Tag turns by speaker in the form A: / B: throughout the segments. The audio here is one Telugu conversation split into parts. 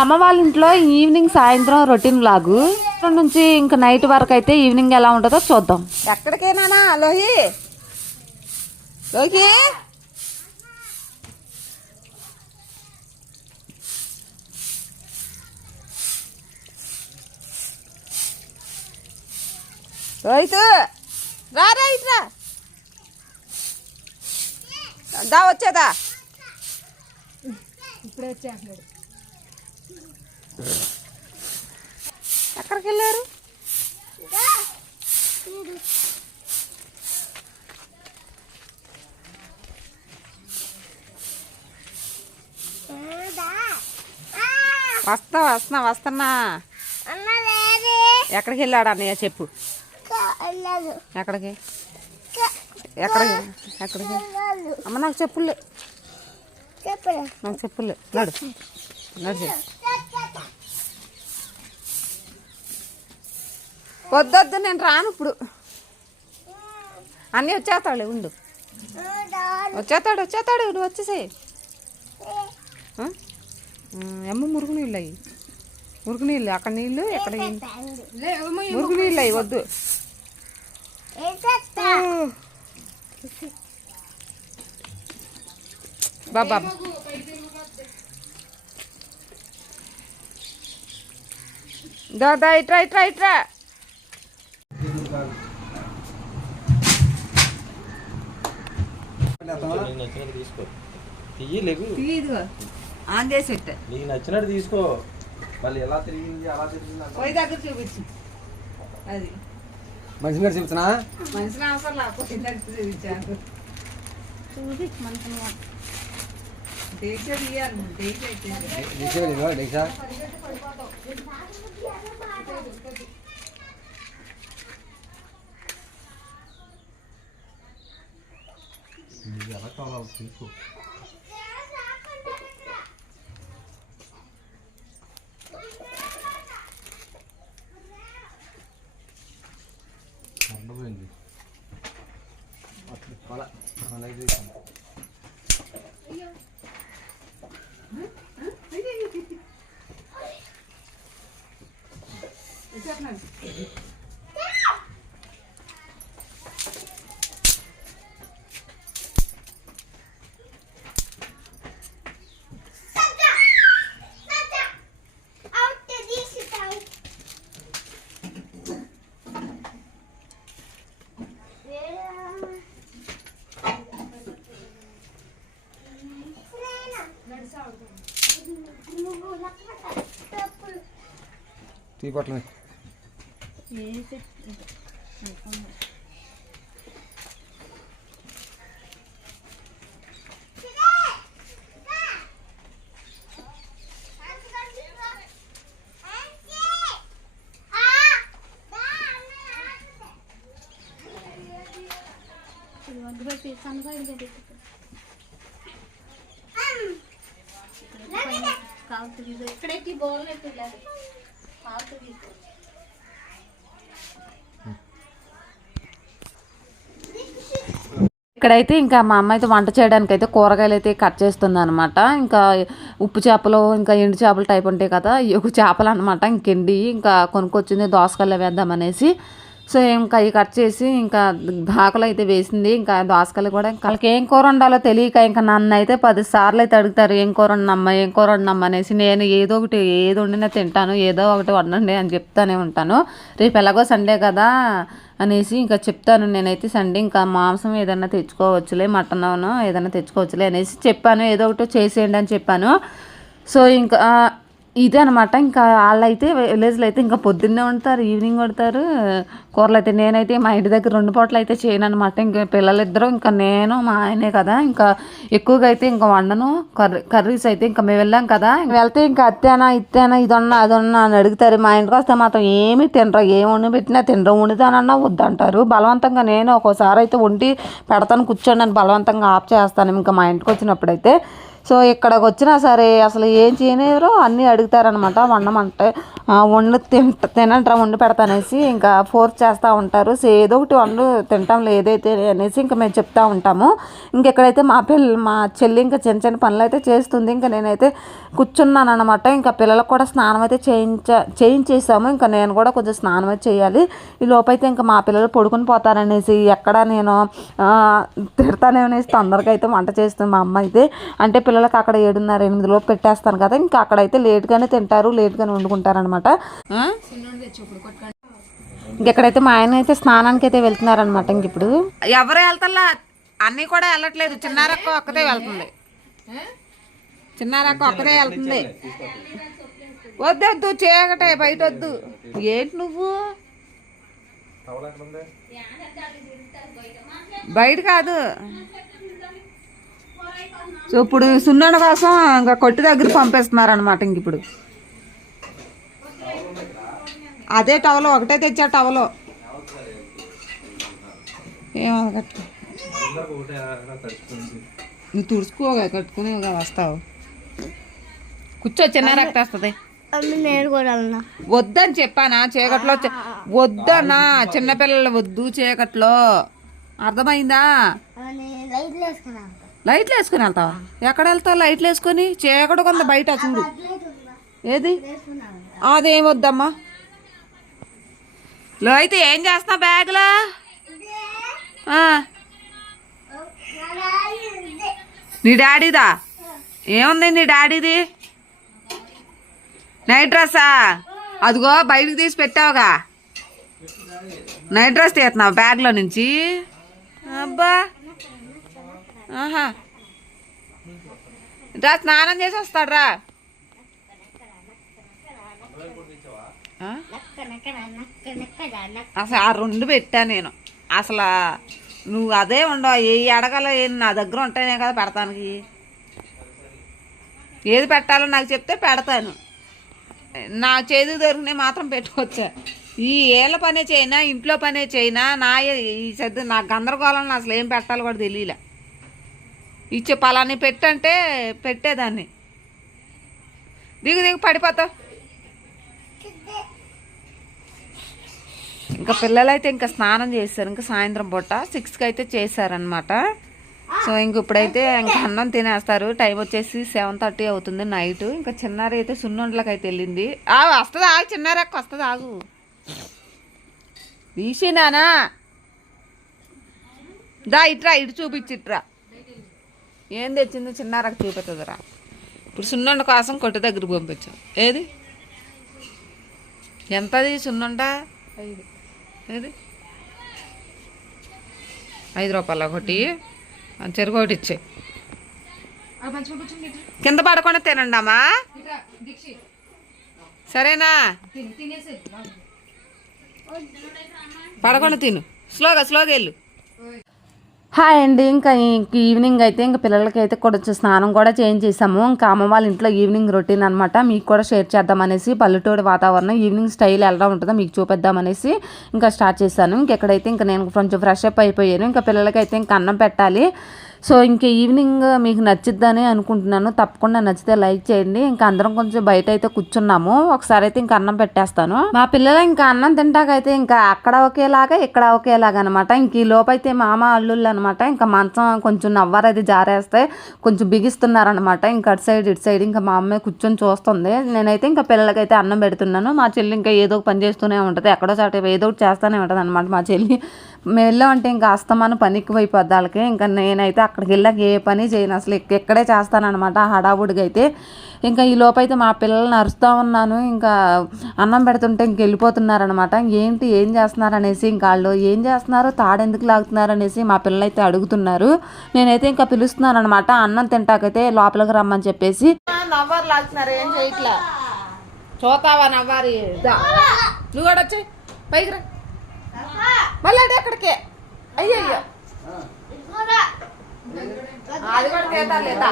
A: అమ్మ వాళ్ళ ఇంట్లో ఈవినింగ్ సాయంత్రం రొటీన్ లాగు. నుంచి ఇంకా నైట్ వరకు అయితే ఈవినింగ్ ఎలా ఉంటుందో చూద్దాం.
B: ఎక్కడికే నానా లోహి? లోహి? రోహిత్ రా రా. ఇట్రా దా వచ్చేదా?
C: ఇప్పుడే వచ్చేస్తున్నాడు.
B: ఎక్కడికి వెళ్ళారు వస్తా వస్తున్నా. వస్తున్నా ఎక్కడికి వెళ్ళాడు అన్నయ్య చెప్పు. ఎక్కడికి? ఎక్కడికి? ఎక్కడికి? అమ్మ నాకు చెప్పులే నాకు చెప్పులే నడు. నడు వద్దొద్దు నేను రాను ఇప్పుడు. అన్నీ వచ్చేస్తాడులే ఉండు. వచ్చేస్తాడు వచ్చేస్తాడు నువ్వు వచ్చేసేయి? ఉమ్, అమ్మ మురుగు నీళ్ళు అయ్యి. మురుగు నీళ్ళు అక్కడ నీళ్ళు ఎక్కడ మురుగు నీళ్ళు అయ్యి వద్దు. బాబా. దా ఇట్రా ఇట్రా ఇట్రా
D: నీకు నచ్చినట్టు తీసుకో. తియ్యి లేవు
B: ఇదిగో. ఆన్ చేసి పెట్టు.
D: నీకు నచ్చినట్టు తీసుకో. మళ్ళీ ఎలా తిరిగింది అలా తిరిగింది.
B: పోయి దగ్గర చూపించు. అది.
E: మంచి మీరు చెప్తున్నా?
B: మనిషిని అవసరం లేకపోతే చూపించాను డేట్ ఇయ్యాలి డేట్ అయితే.
E: డెక్సా
D: నీకు ఎలా కావాలో అలా తీసుకో అర్థమైంది
E: టీ పట్ల
C: ఇక్కడైతే బోర్లు ఎత్తులేదు కావుతుంది
A: ఇక్కడైతే ఇంకా మా అమ్మ అయితే వంట చేయడానికి అయితే కూరగాయలు అయితే కట్ చేస్తుంది అనమాట ఇంకా ఉప్పు చేపలు ఇంకా ఎండు చేపలు టైప్ ఉంటాయి కదా ఇవి ఒక చేపలు అనమాట ఇంకెండి ఇంకా కొనుక్కొచ్చింది దోసకాయలు వేద్దామనేసి సో ఇంకా అవి కట్ చేసి ఇంకా ఆకలి అయితే వేసింది ఇంకా దోసకాయలు కూడా ఇంకా. వాళ్ళకి ఏం కూర వండాలో తెలియక ఇంకా నన్ను అయితే పది సార్లు అయితే అడుగుతారు ఏం కూర వండమ్మా ఏం కూర వండమ్మా అనేసి నేను ఏదో ఒకటి ఏది వండినా తింటాను ఏదో ఒకటి వండండి అని చెప్తానే ఉంటాను. రేపు ఎలాగో సండే కదా అనేసి ఇంకా చెప్తాను. నేనైతే సండే ఇంకా మాంసం ఏదైనా తెచ్చుకోవచ్చులే మటన్ ఏదైనా తెచ్చుకోవచ్చులే అనేసి చెప్పాను ఏదో ఒకటి చేసేయండి అని చెప్పాను. సో ఇంకా ఇదే అనమాట ఇంకా వాళ్ళైతే విలేజ్లో అయితే ఇంకా పొద్దున్నే వండుతారు ఈవినింగ్ వండుతారు. కూరలు అయితే నేనైతే మా ఇంటి దగ్గర రెండు పూటలు అయితే చేయను అనమాట ఇంకా పిల్లలిద్దరూ ఇంకా నేను మా ఆయనే కదా. ఇంకా ఎక్కువగా అయితే ఇంకా వండను. కర్రీ కర్రీస్ అయితే ఇంకా మేము వెళ్ళాం కదా. వెళ్తే ఇంకా అత్తేనా ఇత్తేనా ఇదన్నా అదన్నా అని అడుగుతారు. మా ఇంటికి వస్తే మాత్రం ఏమి తినరు. ఏం వండి పెట్టినా తినరు. వండుతానన్నా వద్దంటారు. బలవంతంగా నేను ఒక్కోసారి అయితే వండి పెడతాను కూర్చోండి అని బలవంతంగా ఆఫ్ చేస్తాను. ఇంకా మా ఇంటికి వచ్చినప్పుడు అయితే సో ఇక్కడికి వచ్చినా సరే అసలు ఏం చేయనివ్వరు అన్నీ అడుగుతారనమాట వండమంటే. వండు తింట వండు పెడతానేసి ఇంకా ఫోర్స్ చేస్తూ ఉంటారు. సో ఏదో ఒకటి వండు తింటాం ఏదైతే అనేసి ఇంకా మేము చెప్తా ఉంటాము. ఇంకెక్కడైతే మా పిల్ల మా చెల్లి ఇంకా చిన్న చిన్న పనులు అయితే చేస్తుంది. ఇంకా నేనైతే కూర్చున్నాను అనమాట ఇంకా పిల్లలకు కూడా స్నానం అయితే చేయించ చేయించేసాము. ఇంకా నేను కూడా కొంచెం స్నానం అయితే చేయాలి. ఈ లోపైతే ఇంకా మా పిల్లలు పడుకుని పోతారనేసి ఎక్కడ నేను తిడతానేమనేసి తొందరగా అయితే వంట చేస్తుంది మా అమ్మ అయితే. అంటే పిల్లలకి అక్కడ ఏడున్నర ఎనిమిదిలో పెట్టేస్తాను కదా. ఇంకా అక్కడైతే లేట్గానే తింటారు. లేట్గానే వండుకుంటారు అనమాట ఇంకెక్కడైతే మా ఆయన అయితే స్నానానికి అయితే వెళ్తున్నారనమాట ఇంక ఇప్పుడు.
B: ఎవరు వెళ్తారా అన్నీ కూడా వెళ్ళట్లేదు. చిన్నారక్క ఒక్కదే వెళ్తుంది. చిన్నారక్క ఒక్కదే వెళ్తుంది. వద్దొద్దు చీకటే బయట వద్దు ఏంటి నువ్వు? బయట కాదు. సో ఇప్పుడు సున్నాడు కోసం ఇంకా కొట్టు దగ్గర పంపేస్తున్నారు అనమాట ఇంక ఇప్పుడు. అదే టవలో ఒకటే తెచ్చా టవలో.
D: తడిచిపోయింది
B: నువ్వు తుడుచుకోగా కట్టుకుని వస్తావు. కూర్చో చిన్న రక్తేస్తుంది వద్దని చెప్పానా? చీకట్లో వద్దన్నా. చిన్నపిల్లలు వద్దు చీకట్లో. అర్థమైందా?
C: లైట్లు
B: వేసుకుని వెళ్తావా? ఎక్కడ వెళ్తావు లైట్లు వేసుకొని? చీకటి కొంత బయట చూడు. ఏది? అదేం వద్దమ్మా? లో అయితే ఏం చేస్తున్నావు బ్యాగ్లో? ఆ, నీ డాడీదా? ఏముంది నీ డాడీది? నైట్ డ్రెస్సా? అదిగో బయటకు తీసి పెట్టావుగా. నైట్ డ్రెస్ తీస్తున్నావు బ్యాగ్లో నుంచి. అబ్బా. ఆహా. రా స్నానం చేసి వస్తాడు రా అసలు ఆ రెండు పెట్టా నేను. అసలు నువ్వు అదే ఉండవు. ఏ అడగల నా దగ్గర ఉంటానే కదా పెడతానికి. ఏది పెట్టాలో నాకు చెప్తే పెడతాను. నా చేదు దొరికినాయి మాత్రం పెట్టుకోవచ్చా. ఈ ఏళ్ళ పనే చేయనా ఇంట్లో పనే చేయనా నా ఈ సర్ది నా గందరగోళంలో అసలు ఏం పెట్టాలో కూడా తెలియలే. ఇచ్చే పలాని పెట్టంటే పెట్టేదాన్ని. దిగు దిగు పడిపోతావు. ఇంకా పిల్లలైతే ఇంకా స్నానం చేస్తారు. ఇంకా సాయంత్రం పూట సిక్స్కి అయితే చేశారనమాట సో ఇంక ఇప్పుడైతే ఇంకా అన్నం తినేస్తారు. టైం వచ్చేసి సెవెన్ థర్టీ అవుతుంది నైట్. ఇంకా చిన్నారి అయితే సున్నుండ్లకి అయితే వెళ్ళింది. ఆ వస్తుంది? ఆగు చిన్నారక్క వస్తుంది? ఆగు. తీసినానా దా ఇట్రా ఇటు చూపించిట్రా ఏం తెచ్చిందో చిన్నారకు చూపెట్టదురా. ఇప్పుడు సున్నుండ కోసం కొట్టు దగ్గర పంపించాం. ఏది? ఎంతది సున్నుండ? ఐదు. ఐదు రూపాయలు ఒకటి. చెరుకు ఒకటి ఇచ్చే కింద పడకుండా తినండి అమ్మా. సరేనా? పడకుండా తిను. స్లోగా స్లోగా వెళ్ళు.
A: హాయ్ అండి. ఇంకా ఈవినింగ్ అయితే ఇంకా పిల్లలకి అయితే కొంచెం స్నానం కూడా చేయించేసాము. ఇంకా అమ్మ వాళ్ళ ఇంట్లో ఈవినింగ్ రొటీన్ అనమాట మీకు కూడా షేర్ చేద్దామనేసి పల్లెటూరు వాతావరణం ఈవినింగ్ స్టైల్ ఎలా ఉంటుందో మీకు చూపిద్దామనేసి ఇంకా స్టార్ట్ చేశాను. ఇంకెక్కడైతే ఇంకా నేను కొంచెం ఫ్రెష్ అప్ అయిపోయాను. ఇంకా పిల్లలకైతే ఇంకా అన్నం పెట్టాలి. సో ఇంక ఈవినింగ్ మీకు నచ్చిద్దని అనుకుంటున్నాను. తప్పకుండా నచ్చితే లైక్ చేయండి. ఇంకా అందరం కొంచెం బయట అయితే కూర్చున్నాము. ఒకసారి అయితే ఇంకా అన్నం పెట్టేస్తాను. మా పిల్లలు ఇంకా అన్నం తింటాకైతే ఇంకా అక్కడ ఒకేలాగా ఇక్కడ ఒకేలాగా అనమాట ఇంక ఈ లోపైతే మామ అల్లుళ్ళు అనమాట ఇంకా మంచం కొంచెం నవ్వారు అది జారేస్తే కొంచెం బిగిస్తున్నారనమాట ఇంకా అటు సైడ్ ఇటు సైడ్ ఇంకా మా అమ్మాయి కూర్చొని చూస్తుంది. నేనైతే ఇంకా పిల్లలకైతే అన్నం పెడుతున్నాను. మా చెల్లి ఇంకా ఏదో ఒక పని చేస్తూనే ఉంటుంది. ఎక్కడో చాట ఏదో ఒకటి చేస్తూనే ఉంటుంది అనమాట మా చెల్లి. మేము వెళ్ళామంటే ఇంకా అస్తమానం పని ఎక్కువైపోద్ది వాళ్ళకి. ఇంకా నేనైతే అక్కడికి వెళ్ళాక ఏ పని చేయను. అసలు ఎక్కడే ఇక్కడే చేస్తానన్నమాట హడావుడిగా అయితే. ఇంకా ఈ లోపైతే మా పిల్లల్ని అరుస్తూ ఉన్నాను. ఇంకా అన్నం పెడుతుంటే ఇంక వెళ్ళిపోతున్నారనమాట ఏంటి ఏం చేస్తున్నారు అనేసి ఇంకా వాళ్ళు ఏం చేస్తున్నారు తాడెందుకు లాగుతున్నారు అనేసి మా పిల్లలు అయితే అడుగుతున్నారు. నేనైతే ఇంకా పిలుస్తున్నాను అనమాట అన్నం తింటాకైతే లోపలికి రమ్మని చెప్పేసి.
B: నవ్వారు లాగుతున్నారు. ఏం చేయట్లే? చూతావా నవ్వారి? నువ్వు కూడా వచ్చాయి. పైకి రా. మళ్ళీ అక్కడికే అయ్యో అయ్యో అది కూడా లేదా?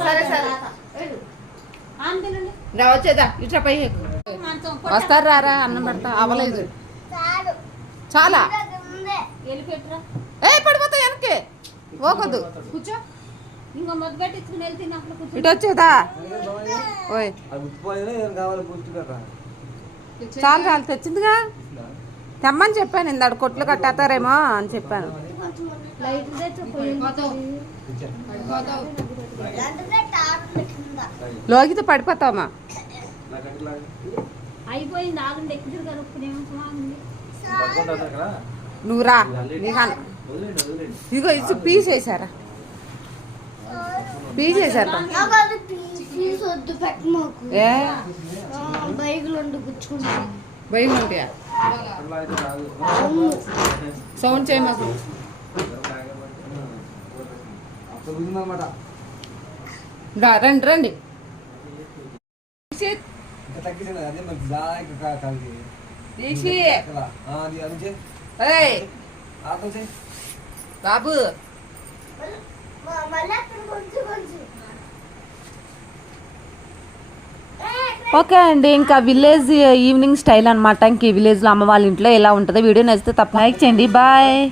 B: సరే సరే. రా వచ్చేదా ఇట్లా పై. వస్తారు రారా అన్నం పెడతా. అవ్వలేదు చాలా. ఏ పడిపోతా వెనక్కి. పోకొద్దు.
C: కూర్చో. ఇంకో మొదలు పెట్టి ఇచ్చుకుని వెళ్తే అప్పుడు కూర్చో.
B: ఇటు వచ్చేదా? ఓయ్.
E: కావాలి?
B: చాలు చాలు తెచ్చిందిగా. తెమ్మని చెప్పాను ఇందాడు కొట్లు కట్టేస్తారేమో అని చెప్పాను. లోగితే పడిపోతావమ్మా. నువ్వు రా ఇదిగో ఇది పీస్ వేసారా?
C: పెట్ట మాకు.
B: ఏ?
C: బైకులు
B: భయం ఉంటాయా? సౌండ్
E: ఉందన్నమాట
B: రా, రండి రండి.
E: చేయి. చేయి.
B: బాబు.
A: ఓకే అండి ఇంకా విలేజ్ ఈవినింగ్ స్టైల్ అనమాట ఇంక ఈ విలేజ్లో అమ్మ వాళ్ళ ఇంట్లో ఎలా ఉంటుందో వీడియో నచ్చితే తప్ప లైక్ చేయండి. బాయ్.